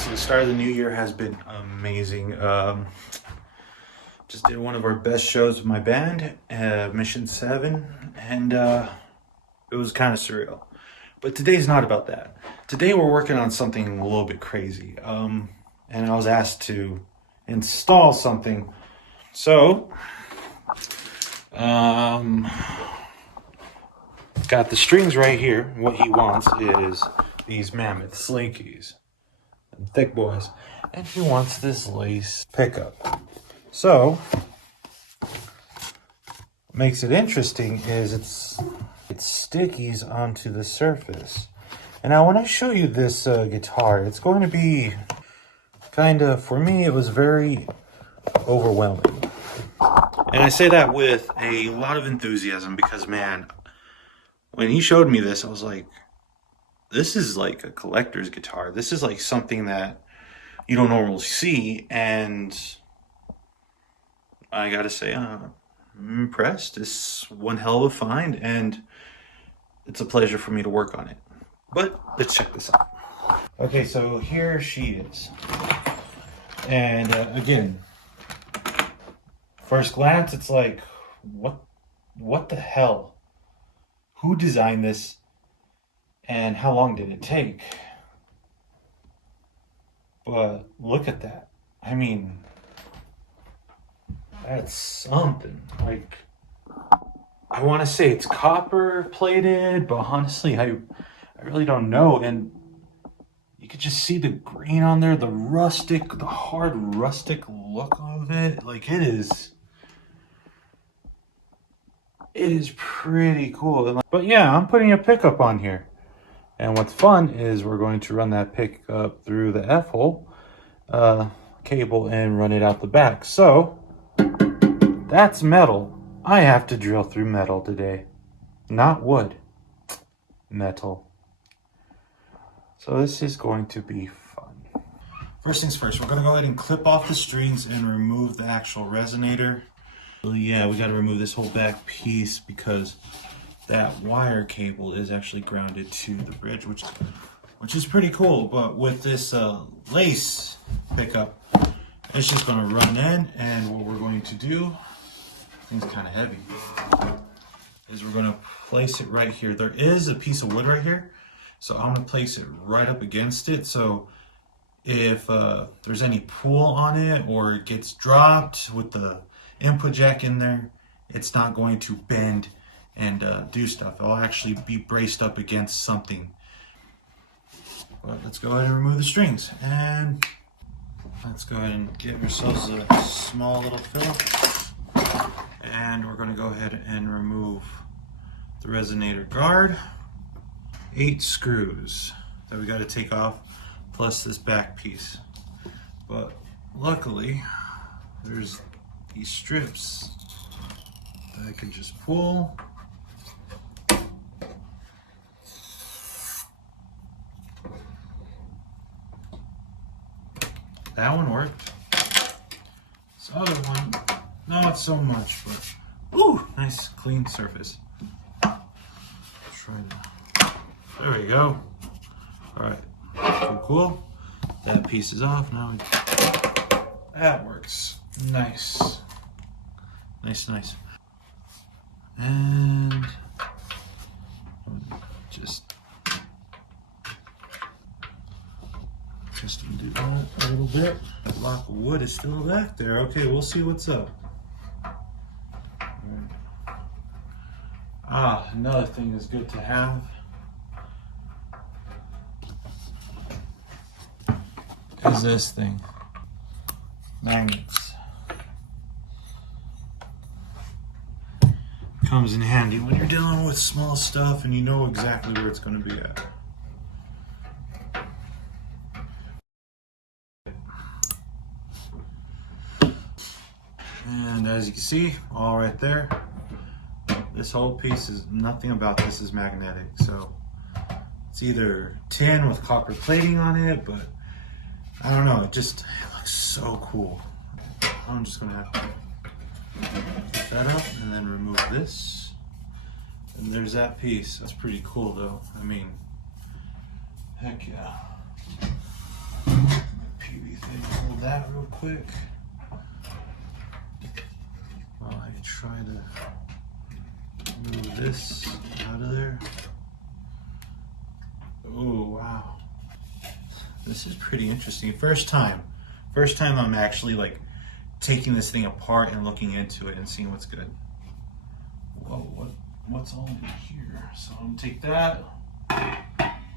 So the start of the new year has been amazing. Just did one of our best shows with my band, Mission 7, and it was kind of surreal. But today's not about that. Today we're working on something a little bit crazy. And I was asked to install something. So, got the strings right here. What he wants is these mammoth slinkies. Thick boys, and he wants this lace pickup. So what makes it interesting is it's stickies onto the surface. And now when I show you this guitar, it's going to be kind of, for me, it was very overwhelming. And I say that with a lot of enthusiasm because, man, when he showed me this, I was like, this is like a collector's guitar. This is like something that you don't normally see, and I gotta say, I'm impressed. It's one hell of a find, and it's a pleasure for me to work on it. But let's check this out. Okay, so here she is. And again, first glance, it's like, what the hell? Who designed this? And how long did it take? But look at that. I mean, that's something. Like, I want to say it's copper plated, but honestly, I really don't know. And you could just see the green on there, the hard rustic look of it. Like, it is pretty cool. But yeah, I'm putting a pickup on here. And what's fun is we're going to run that pickup through the F-hole cable and run it out the back. So that's metal. I have to drill through metal today. Not wood. Metal. So this is going to be fun. First things first, we're going to go ahead and clip off the strings and remove the actual resonator. So yeah, we got to remove this whole back piece because that wire cable is actually grounded to the bridge, which is pretty cool. But with this lace pickup, it's just going to run in, and what we're going to do, it's kind of heavy, is we're going to place it right here. There is a piece of wood right here, so I'm going to place it right up against it. So if there's any pull on it or it gets dropped with the input jack in there, it's not going to bend and do stuff. It'll actually be braced up against something. But let's go ahead and remove the strings, and let's go ahead and get ourselves a small little fill, and we're going to go ahead and remove the resonator guard. 8 screws that we got to take off, plus this back piece. But luckily there's these strips that I can just pull. That one worked. This other one, not so much, but ooh, nice clean surface. Try that. There we go. All right, cool. That piece is off now. That works. Nice, nice. And just undo that a little bit. That block of wood is still back there. Okay, we'll see what's up. Another thing is good to have is this thing. Magnets. Comes in handy when you're dealing with small stuff and you know exactly where it's going to be at. And as you can see, all right there, this whole piece is, nothing about this is magnetic. So it's either tin with copper plating on it, but I don't know, it looks so cool. I'm just gonna have to put that up and then remove this. And there's that piece. That's pretty cool though. I mean, heck yeah. TV thing. Hold that real quick. While I try to move this out of there. Oh, wow. This is pretty interesting. First time I'm actually like taking this thing apart and looking into it and seeing what's good. Whoa, what's all in here? So I'm gonna take that,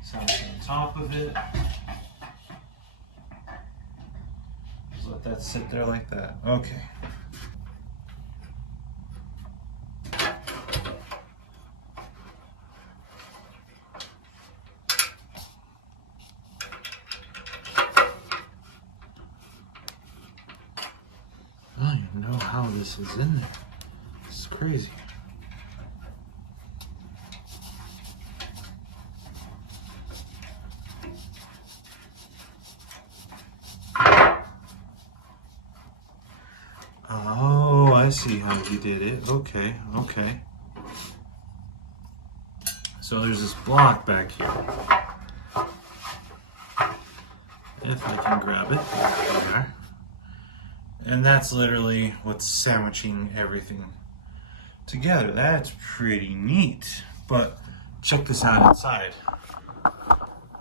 something on top of it. Just let that sit there like that. Okay. I don't even know how this is in there. It's crazy. Oh, I see how you did it. Okay, okay. So there's this block back here. If I can grab it. There. And that's literally what's sandwiching everything together. That's pretty neat. But check this out inside.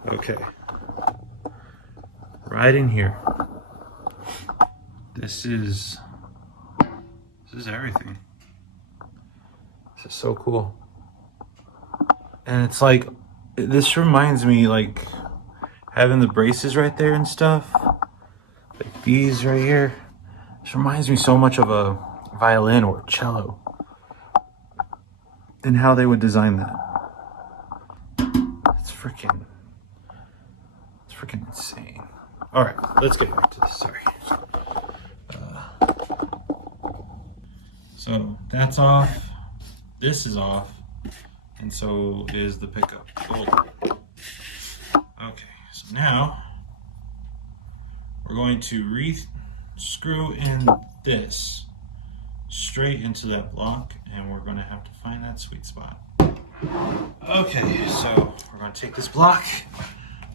Okay. Right in here. This is everything. This is so cool. And it's like, this reminds me like having the braces right there and stuff. Like these right here. This reminds me so much of a violin or cello. And how they would design that. It's freaking insane. All right, let's get back to this, sorry. So that's off, this is off, and so is the pickup. Cool. Okay, so now we're going to screw in this straight into that block, and we're going to have to find that sweet spot. Okay, so we're going to take this block,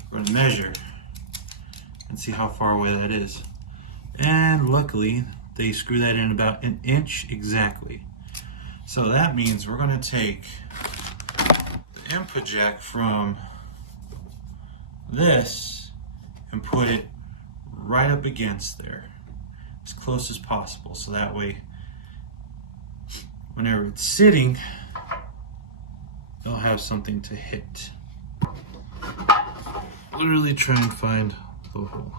we're going to measure and see how far away that is. And luckily, they screw that in about an inch exactly. So that means we're going to take the input jack from this and put it right up against there, as close as possible, so that way whenever it's sitting, they'll have something to hit. Literally try and find the hole.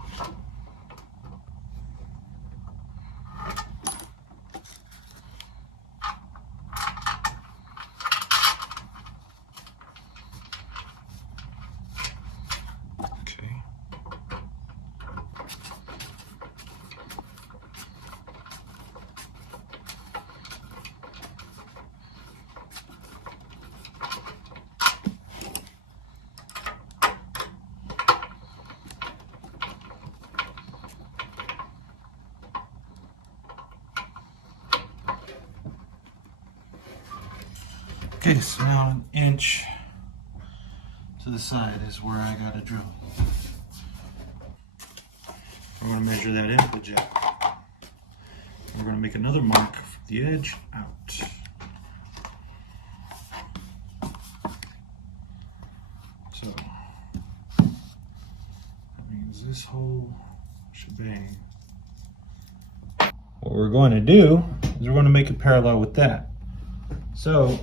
Okay, so now an inch to the side is where I gotta drill. We're gonna measure that input jack. We're gonna make another mark from the edge out. So that means this whole shebang. What we're going to do is we're going to make it parallel with that. So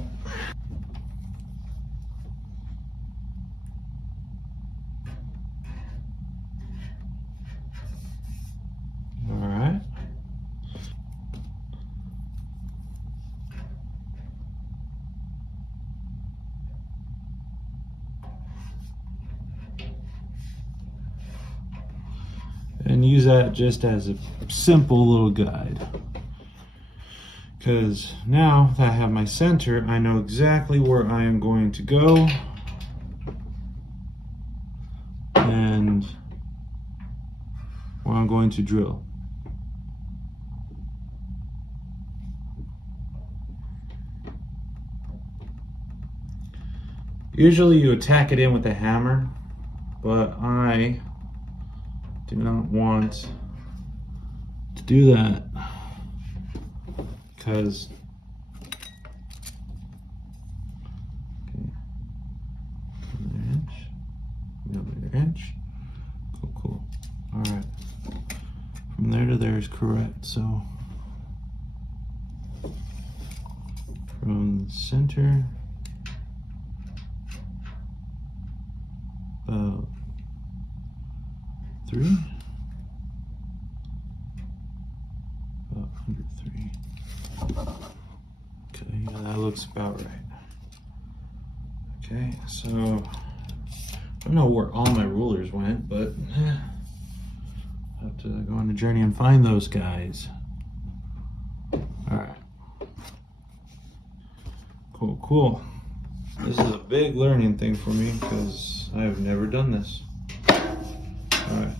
and use that just as a simple little guide. Because now that I have my center, I know exactly where I am going to go and where I'm going to drill. Usually you attack it in with a hammer, but I Do not want to do that because another inch. Cool. All right. From there to there is correct. So from the center about 3. About 103. Okay, yeah, that looks about right. Okay, so I don't know where all my rulers went, but I have to go on a journey and find those guys. All right. Cool. This is a big learning thing for me because I have never done this. All right.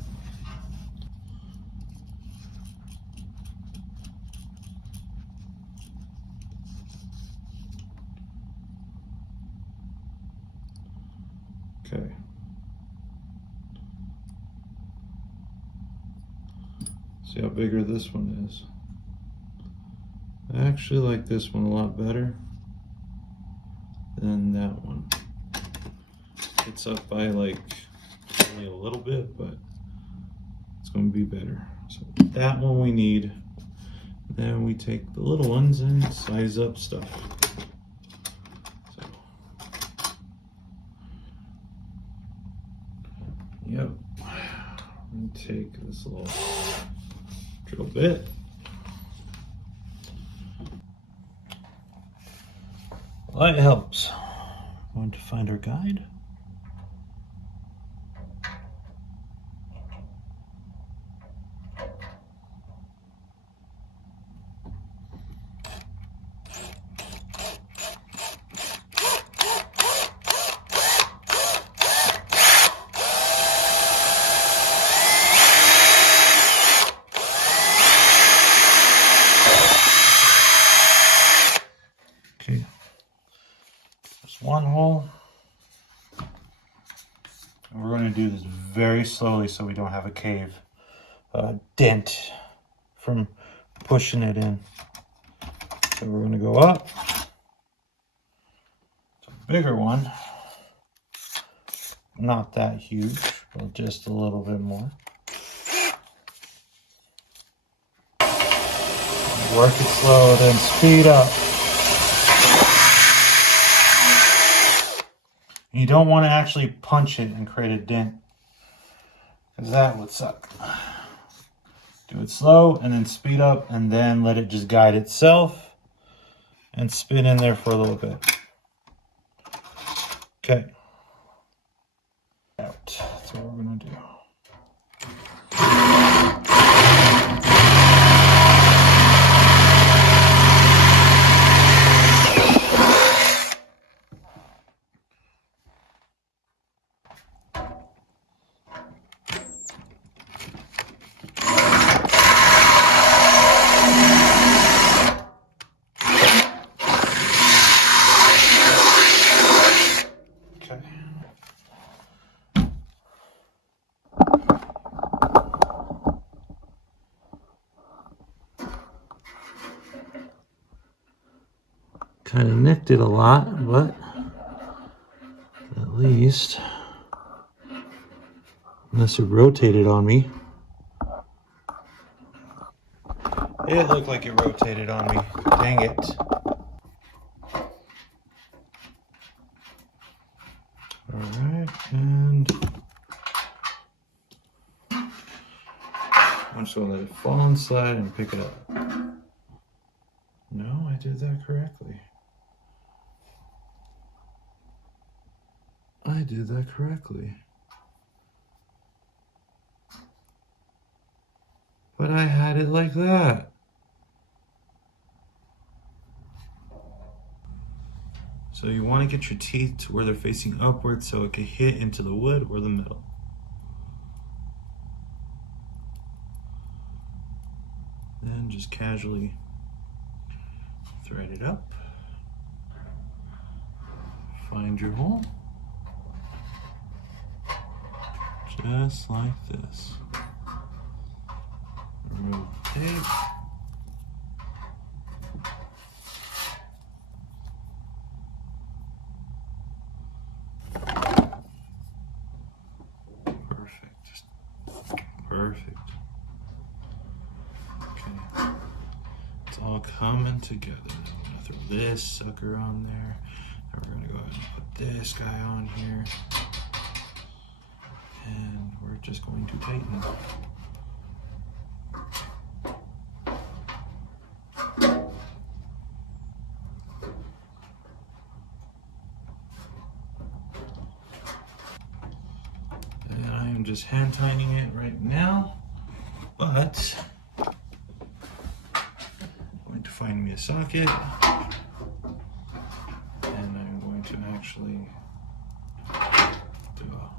Okay. See how bigger this one is. I actually like this one a lot better than that one. It's up by like only a little bit, but it's going to be better. So that one we need. Then we take the little ones and size up stuff. So, yep. And take this little drill bit. Light helps. Going to find our guide. Okay. There's one hole. And we're going to do this very slowly so we don't have a cave dent from pushing it in. So we're going to go up. It's a bigger one. Not that huge, but just a little bit more. Work it slow, then speed up. You don't want to actually punch it and create a dent, because that would suck. Do it slow and then speed up and then let it just guide itself and spin in there for a little bit. Okay. Out. That's what we're going to do. Kind of nicked it a lot, but at least, unless it rotated on me. It looked like it rotated on me. Dang it. Alright, and I'm just going to let it fall inside and pick it up. No, I did that correctly. I did that correctly. But I had it like that. So you want to get your teeth to where they're facing upward so it can hit into the wood or the metal. Then just casually thread it up. Find your hole. Just like this. remove the tape. Perfect. Just perfect. Okay. It's all coming together. I'm gonna throw this sucker on there. And we're gonna go ahead and put this guy on here. And we're just going to tighten. And I am just hand tightening it right now, but I'm going to find me a socket, and I'm going to actually do a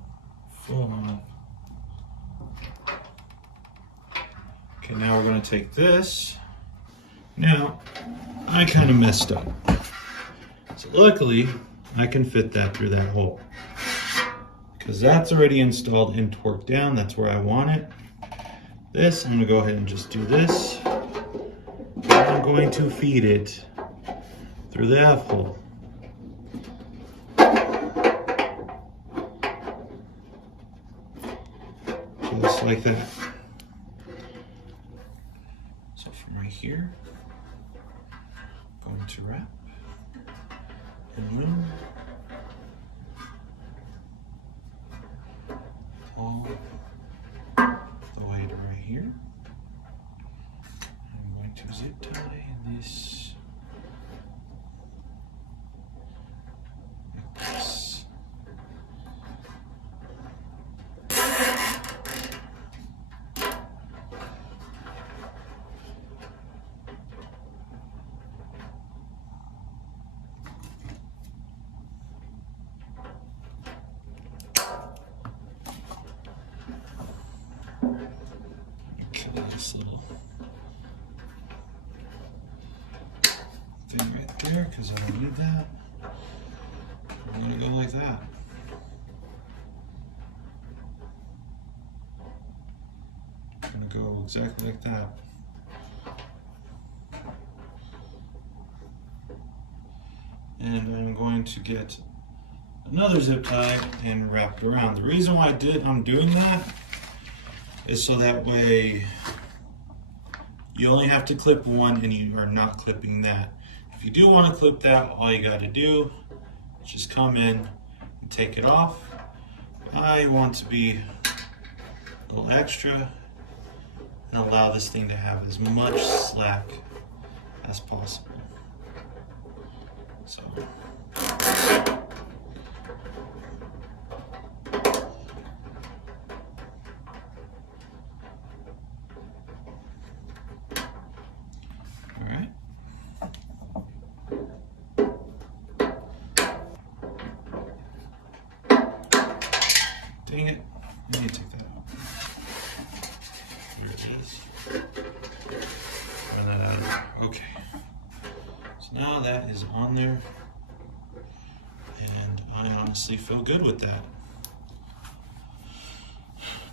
full on. Okay, now we're going to take this. Now, I kind of messed up. So luckily, I can fit that through that hole, because that's already installed and torqued down. That's where I want it. This, I'm gonna go ahead and just do this. And I'm going to feed it through the F-hole. Just like that. So from right here, I'm going to wrap and loom all the way to right here. I'm going to zip tie this like this. Kill this little thing right there because I don't need that. I'm gonna go like that. I'm gonna go exactly like that. And I'm going to get another zip tie and wrap it around. The reason why I'm doing that is so that way you only have to clip one and you are not clipping that. If you do want to clip that, all you got to do is just come in and take it off. I want to be a little extra and allow this thing to have as much slack as possible. So dang it, I need to take that out. Here it is. Run that out of there. Okay. So now that is on there, and I honestly feel good with that.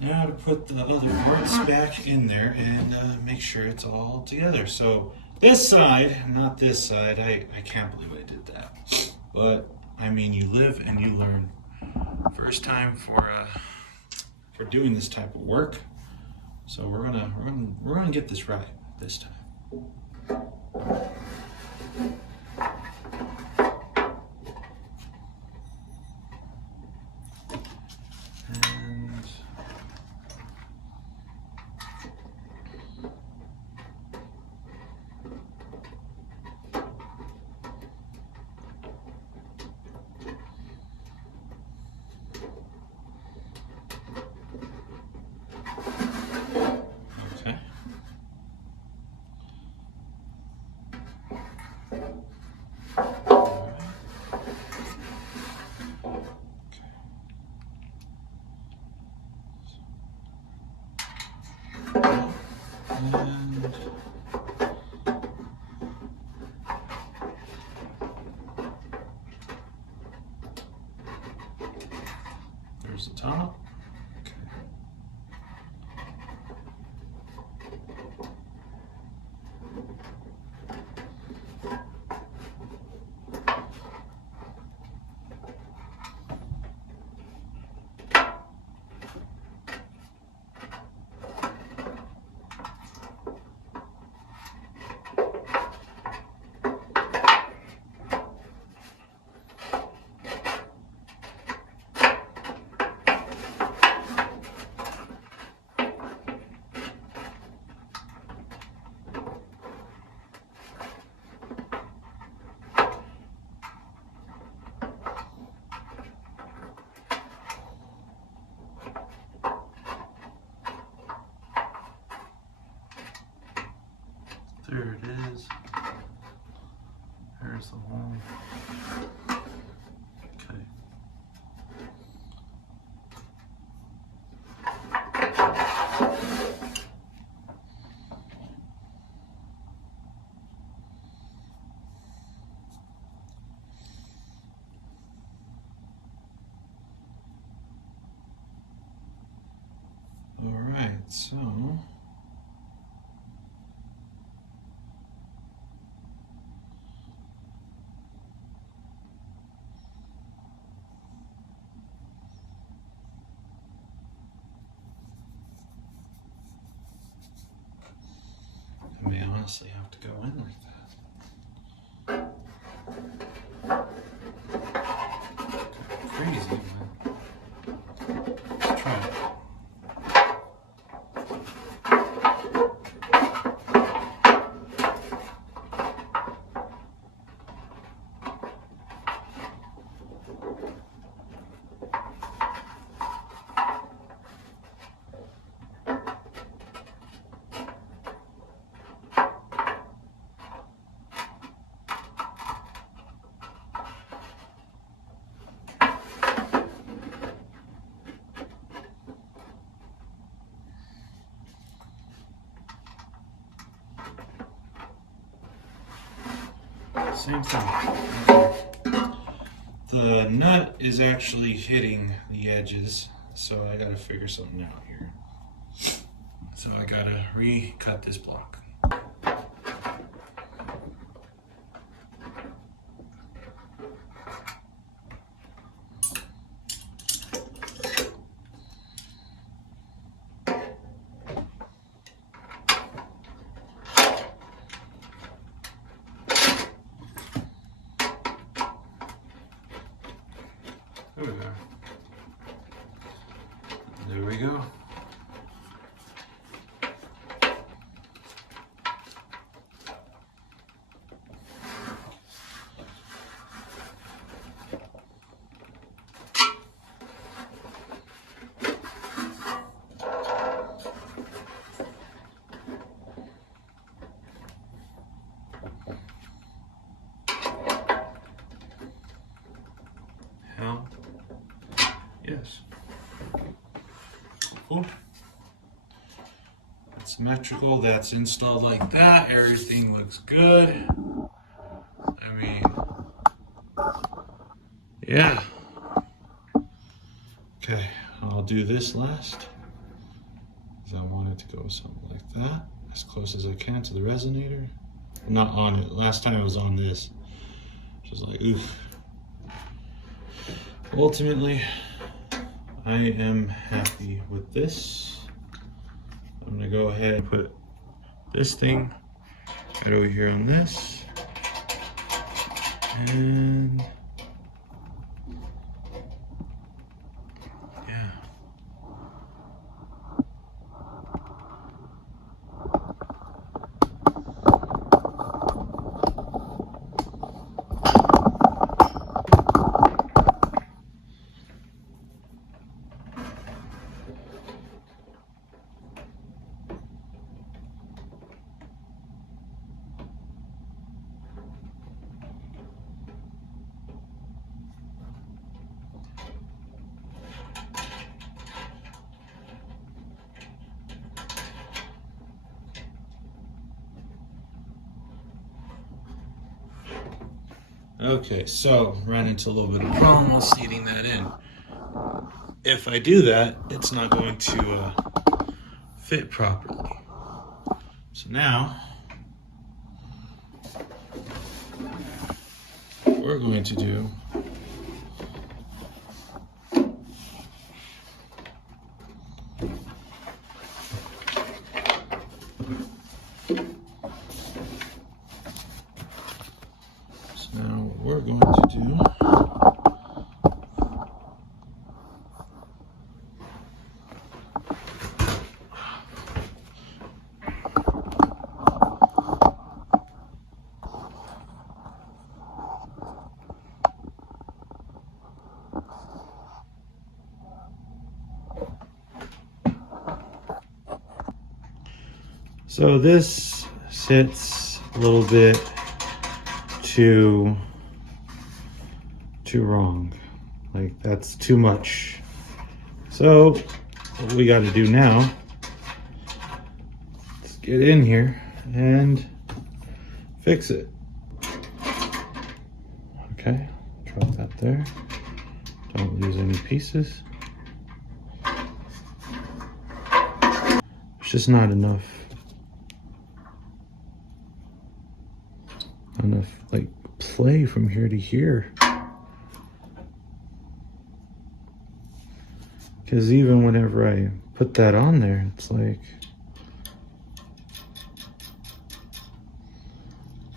Now to put the other parts back in there and make sure it's all together. So this side, not this side, I can't believe I did that. But I mean, you live and you learn. First time for doing this type of work, so we're gonna get this right this time. And okay. And there's the top. Okay. There it is. There's the hole. Okay. All right, so I may honestly have to go in like that. Crazy, man. Let's try it. Same thing. The nut is actually hitting the edges, so I gotta figure something out here. So I gotta recut this block. There we go. There we go. Hell, yes. Cool. That's symmetrical. That's installed like that. Everything looks good. I mean, yeah. Okay, I'll do this last, because I want it to go something like that, as close as I can to the resonator. Not on it. Last time I was on this, which was like, oof. Ultimately, I am happy with this. I'm gonna go ahead and put this thing right over here on this. And yeah. Okay, so ran into a little bit of a problem while seating that in. If I do that, it's not going to fit properly. So now, what we're going to do So this sits a little bit too wrong. Like, that's too much. So what we got to do now is get in here and fix it. Okay, drop that there. Don't lose any pieces. It's just not enough like play from here to here. Because even whenever I put that on there, it's like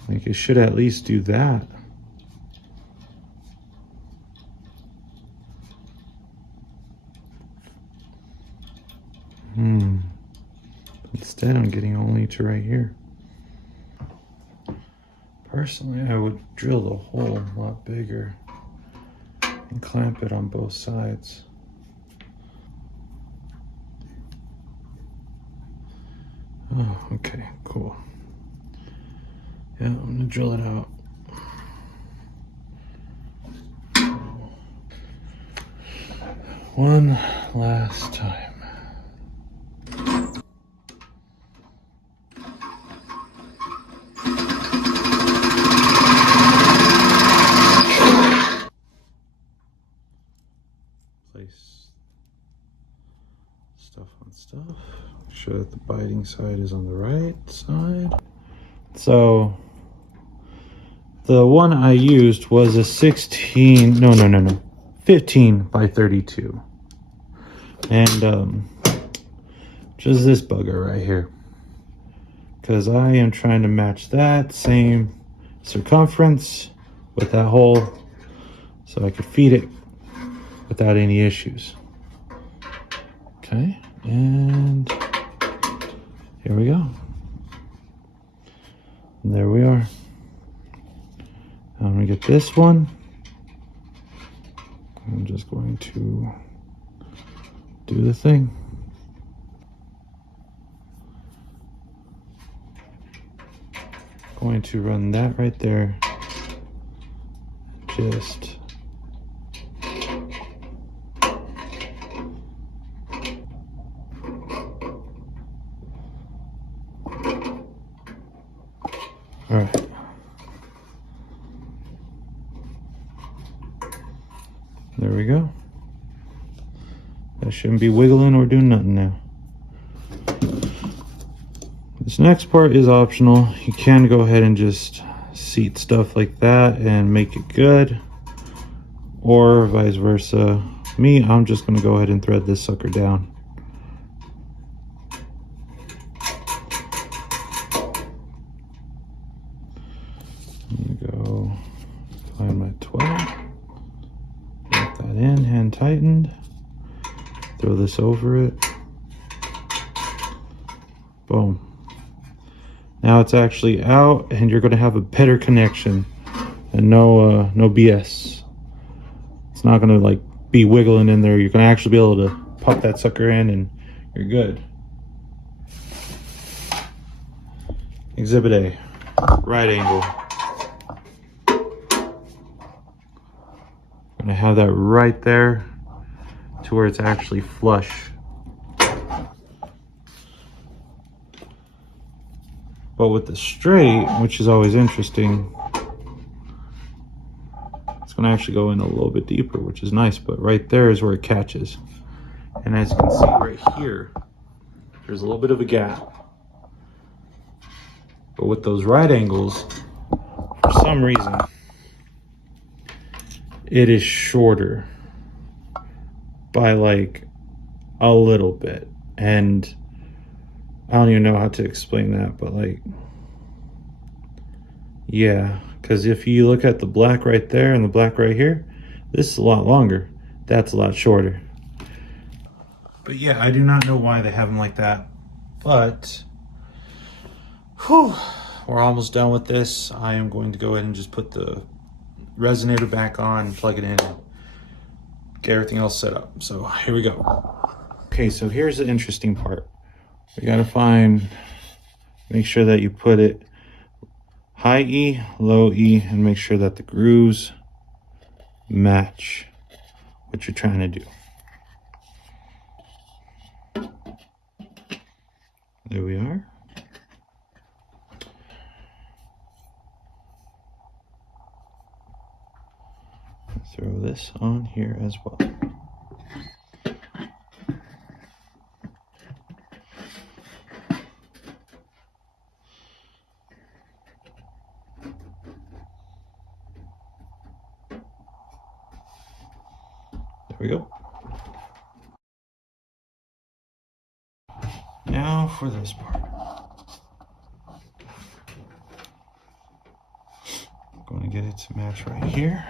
it should at least do that. Instead, I'm getting only to right here. Personally, I would drill the hole a lot bigger and clamp it on both sides. Oh, okay, cool. Yeah, I'm gonna drill it out. One last time. Place stuff on stuff. Make sure that the biting side is on the right side. So the one I used was a 15 by 32. And just this bugger right here. Because I am trying to match that same circumference with that hole so I could feed it without any issues. Okay, and here we go. And there we are. I'm gonna get this one. I'm just going to do the thing. Going to run that right there. Just all right. There we go. That shouldn't be wiggling or doing nothing now. This next part is optional. You can go ahead and just seat stuff like that and make it good, or vice versa. Me, I'm just gonna go ahead and thread this sucker down. I'm gonna go find my 12. Get that in, hand tightened. Throw this over it. Boom. Now it's actually out, and you're going to have a better connection, and no BS. It's not going to like be wiggling in there. You're going to actually be able to pop that sucker in, and you're good. Exhibit A, right angle. I'm going to have that right there to where it's actually flush. But with the straight, which is always interesting, it's going to actually go in a little bit deeper, which is nice, but right there is where it catches. And as you can see right here, there's a little bit of a gap. But with those right angles, for some reason, it is shorter by like a little bit. And I don't even know how to explain that, but like, yeah, because if you look at the black right there and the black right here, this is a lot longer. That's a lot shorter. But yeah, I do not know why they have them like that, but whew, we're almost done with this. I am going to go ahead and just put the resonator back on, plug it in, and get everything else set up. So here we go. Okay, so here's the interesting part. We gotta make sure that you put it high E, low E, and make sure that the grooves match what you're trying to do. There we are. Throw this on here as well. There we go. Now for this part. I'm going to get it to match right here.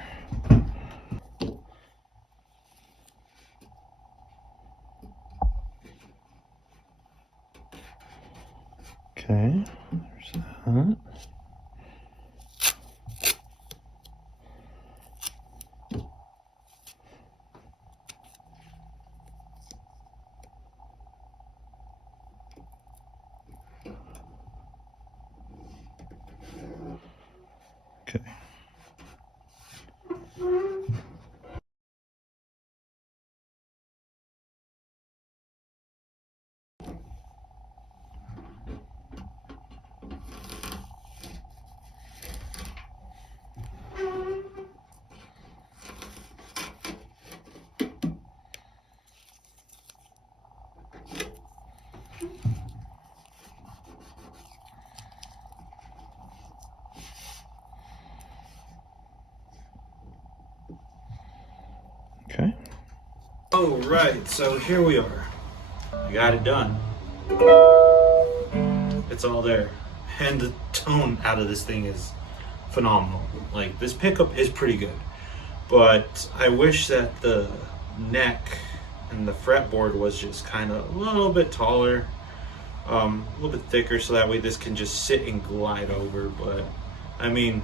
Okay, there's that. Okay. Okay. All right, so here we are. I got it done. It's all there. And the tone out of this thing is phenomenal. Like, this pickup is pretty good. But I wish that the neck and the fretboard was just kind of a little bit taller, a little bit thicker, so that way this can just sit and glide over. But I mean,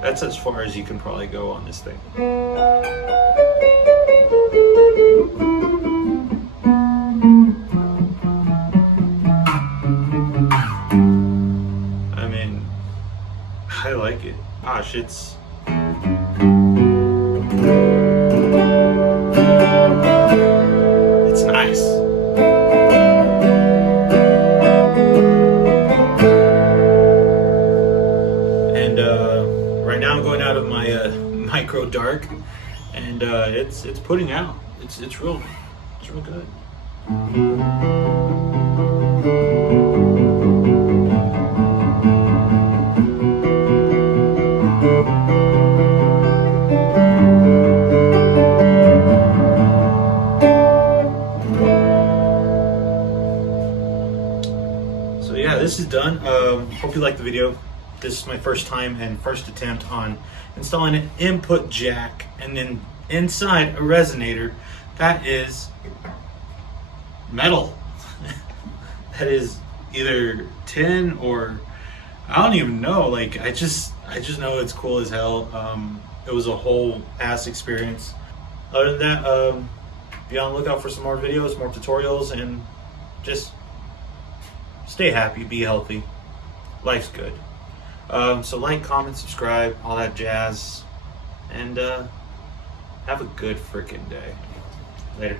that's as far as you can probably go on this thing. I mean, I like it. Gosh, it's nice. And right now I'm going out of my micro dark, and it's putting out. It's real good. So yeah, this is done. Hope you liked the video. This is my first time and first attempt on installing an input jack and then inside a resonator that is metal. That is either tin or I don't even know. Like, I just know it's cool as hell. It was a whole ass experience. Other than that, be on the lookout for some more videos, more tutorials, and just stay happy, be healthy. Life's good. So like, comment, subscribe, all that jazz, and have a good freaking day. Later.